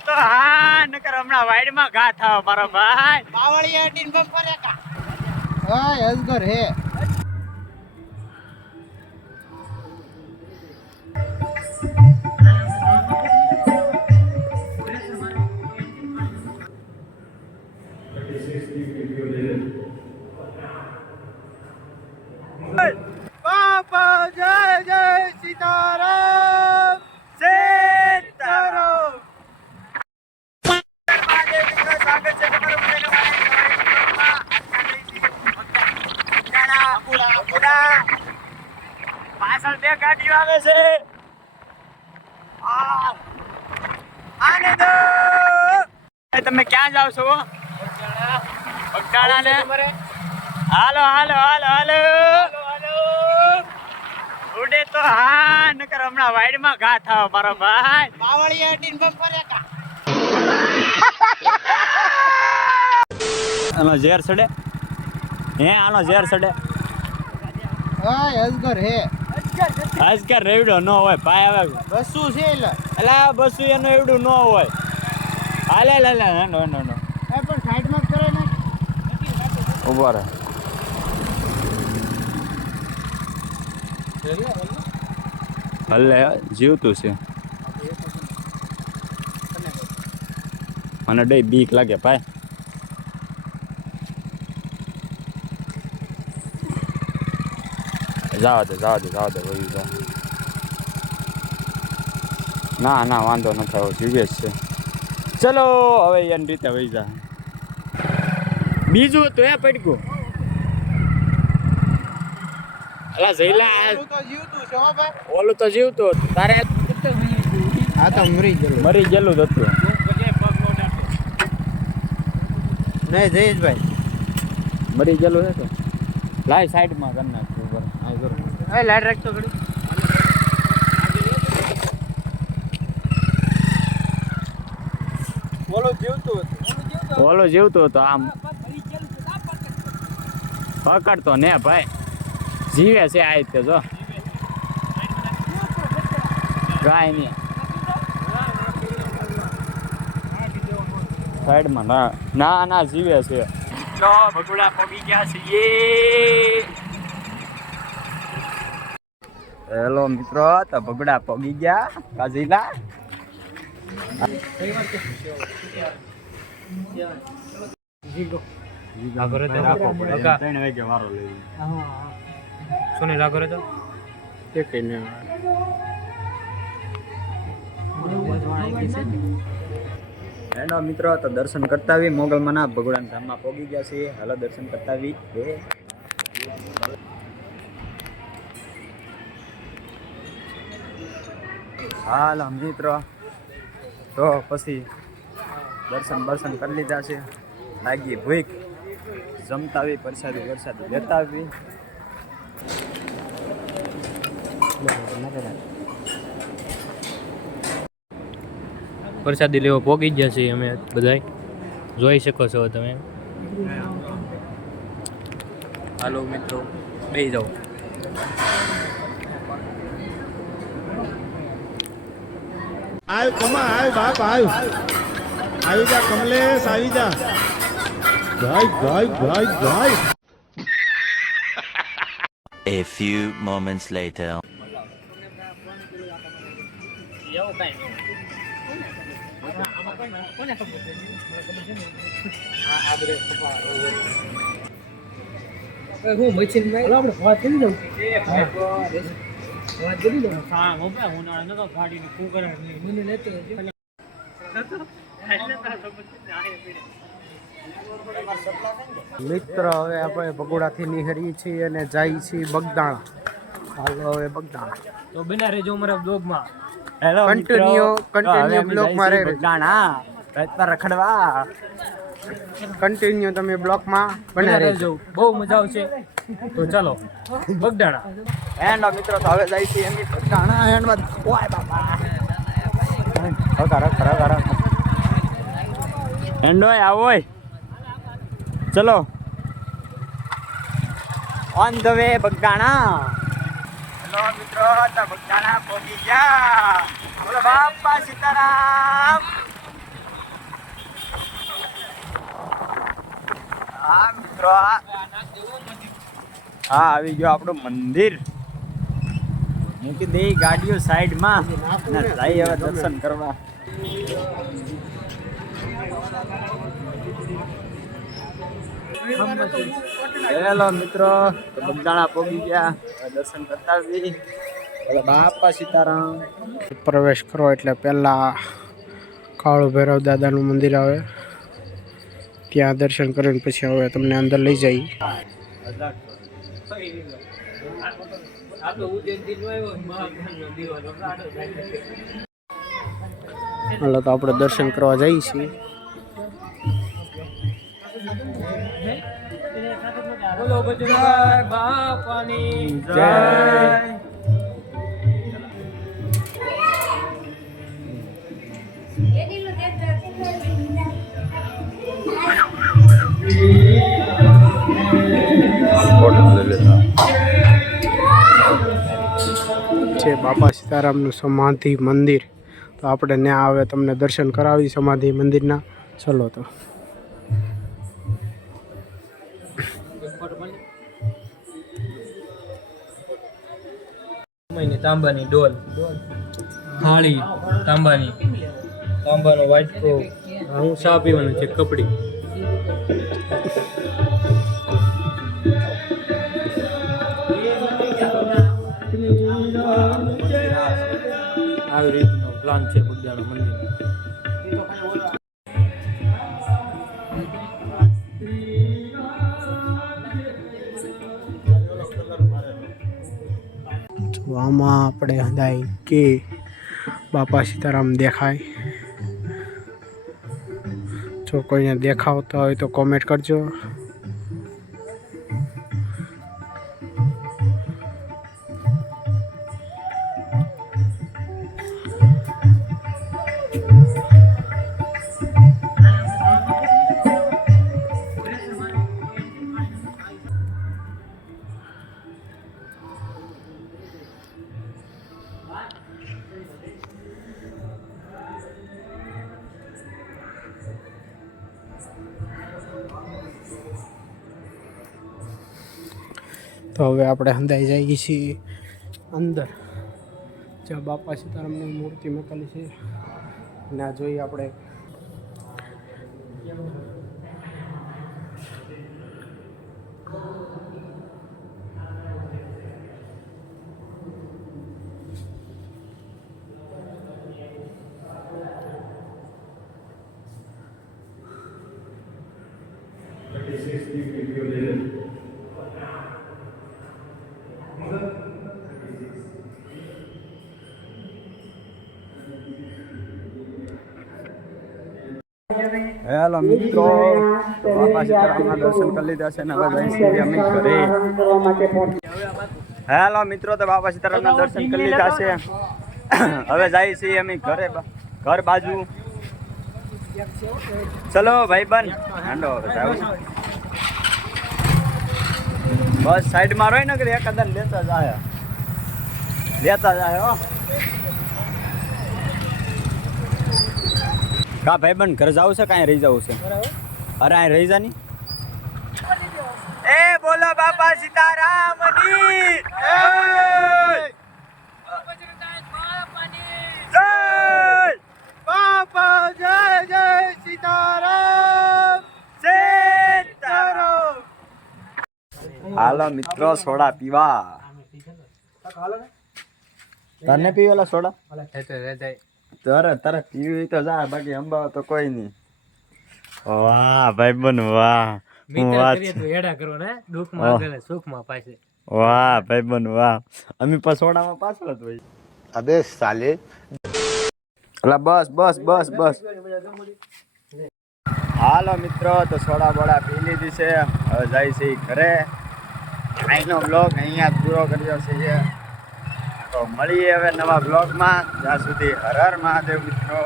તો હા નકર હમણાં વાઈડમાં ઘા થાવ મારો ભાઈ બાવળિયા ટીન બફરે કા હા અજગર હે બાપા જય જય સીતારામ સીતારામ પાછળ બે ગાડીઓ આવે છે આને દો તમે ક્યાં જાવ છો બગદાણા ને હાલો હાલો હાલો હાલો ઉડે તો હા નકર હમણાં વાઈડમાં ઘા થાવ મારો ભાઈ બાવળિયા ટીન બફરે કા આનો ઝેર સડે હે આનો ઝેર સડે હા અજગર હે આજકાલ રેવડો ન હોય પાય આવે બસું છે એલા બસું એનું એવડું ન હોય હાલે લે લે નો નો નો એ પણ સાઈડમાં કરે ને ઉભો રહે હલે જીવતું છે મને ડે બીક લાગે ભાઈ જાવ દે વહી જાવ ના ના વાંધો ન થયો જીવે છે ચલો હવે એની રીતે વહી જા બીજું તો એ પડ્યું અલા જઈલા તો જીવતું છે હો ભાઈ ઓલું તો જીવતું તારે આ તો મરી ગયેલું જ હતું નહીં જયેશભાઈ મરી ગયેલું છે તો લાઈ સાઈડમાં કરી નાખજો બરાબર આ કરો એ લાઈટ રાખતો ઘડી ઓલો જીવતો હતો આમ પકડતો ને ભાઈ જીવે છે આ રીતે જો ગાય ની સાઈડમાં ના ના જીવે છે જો ભગુડા પગી ગયા છીએ હેલો મિત્રો તો ભગુડા પગી ગયા કાજીલા એનો મિત્રો તો દર્શન કરતા આવી મોગલમાના ભગવાન ધામમાં પહોંચી ગયા છે હાલો દર્શન કરતા આવી હાલ મિત્રો તો પછી દર્શન કરી લીધા છે લાગી ભૂખ જમતા આવી પ્રસાદી લેતા આવી પ્રસાદી લેવા પહોંચી ગયા છીએ અમે બધાય જોઈ શકો છો તમે હાલો મિત્રો બેસી જાઓ આવ કમા આવ બાપ આવ આવી જા કમલેશ આવી જા ભાઈ A few moments later. હું મચીન માં આપણે વાત કરી દઉં વાત કરી દઉં હા હું તો ગાડી ની કુકર મને લેતો મિત્ર હવે આપણે ભગોડાથી નીકળીએ છીએ અને જઈએ છીએ બગદાણા હાલો હવે બગદાણા તો બના રહેજો અમારા બ્લોગમાં હેલો કન્ટિન્યુ બ્લોગમાં રહે બગદાણા રખડવા કન્ટિન્યુ તમે બ્લોગમાં બના રહેજો બહુ મજા આવશે તો ચાલો બગદાણા એન્ડ મિત્રો તો હવે જાય છે એમની બગદાણા એન્ડ માં ઓય બાપા હગાર એન્ડ ઓય આવોય ચલો on the way Bagdana hello મિત્રો તો બગદાણા પહોંચી ગયા બોલો બાપા સીતારામ હા મિત્રો હા આવી ગયો આપણું મંદિર. મૂકી દે ગાડીઓ સાઈડમાં અને જઈ હવે દર્શન કરવા. હેલો મિત્રો, બગદાણા પહોંચી ગયા, દર્શન કરતા આવી. બાપા સીતારામ. પ્રવેશ કરો એટલે પહેલાં કાળુ ભૈરવ દાદાનું મંદિર આવે, ત્યાં દર્શન કરીને પછી હવે તમને અંદર લઈ જઈ. હાલો તો આપણે દર્શન કરવા જઈએ છીએ. બોલો બજરંગ બાપાની જય. છે બાપા સીતારામનું સમાધિ મંદિર. તો આપણે ત્યાં આવે તમને દર્શન કરાવી સમાધિ મંદિરના. ચલો તો તાંબાની ડોલ, થાળી તાંબાની, તાંબાનો વાટકો, હું ચા પીવાનું છે કપડી. આવી રીતનો પ્લાન છે બગદાણા મંદિર. તો આમાં આપણે હદાય કે બાપા સીતારામ દેખાય. જો કોઈને દેખાવતા હોય તો કોમેન્ટ કરજો. તો હવે આપણે હંધાઈ જઈએ છીએ અંદર, જ્યાં બાપા સીતારામની મૂર્તિ મૂકેલી છે. અને આ જોઈએ આપણે હેલો મિત્રો, બાપા સીતારામના દર્શન કરી લીધા છે ને હવે જઈશું અમે ઘરે. હેલો મિત્રો, તો બાપા સીતારામના દર્શન કરી લીધા છે, હવે જઈએ છીએ અમે ઘરે, ઘર બાજુ. ચલો ભાઈબંધ હાંડો હવે જાવ. બસ સાઈડમાં રહી ને કે એકાદા લેતા જાય હો. કા ભાઈબંધ ઘર જવું છે, કાંઈ રહી જવું છે? અરે અહીં રહી જા ની. એ બોલો બાપા સીતારામની જય. બાપા જય જય સીતારામ સીતારામ. હાલો મિત્રો, સોડા પીવા. તને પીવેલા સોડા? તારે પીવી તો જા, બાકી અંબાવ તો કોઈ નહીં. વાહ ભાઈબંધ વાહ, વાહ ભાઈબંધ વાહ. અમે પણ સોડામાં પાછળ જ હોય. अबे साले બસ બસ બસ બસ. હાલો મિત્રો, તો સોડા બોડા પી લીધી છે, હવે જાય છે ઘરે. અહીંનો બ્લોગ અહીંયા પૂરો કર્યો છે. તો મળીએ હવે નવા બ્લોગમાં. ત્યાં સુધી હર હર મહાદેવ મિત્રો.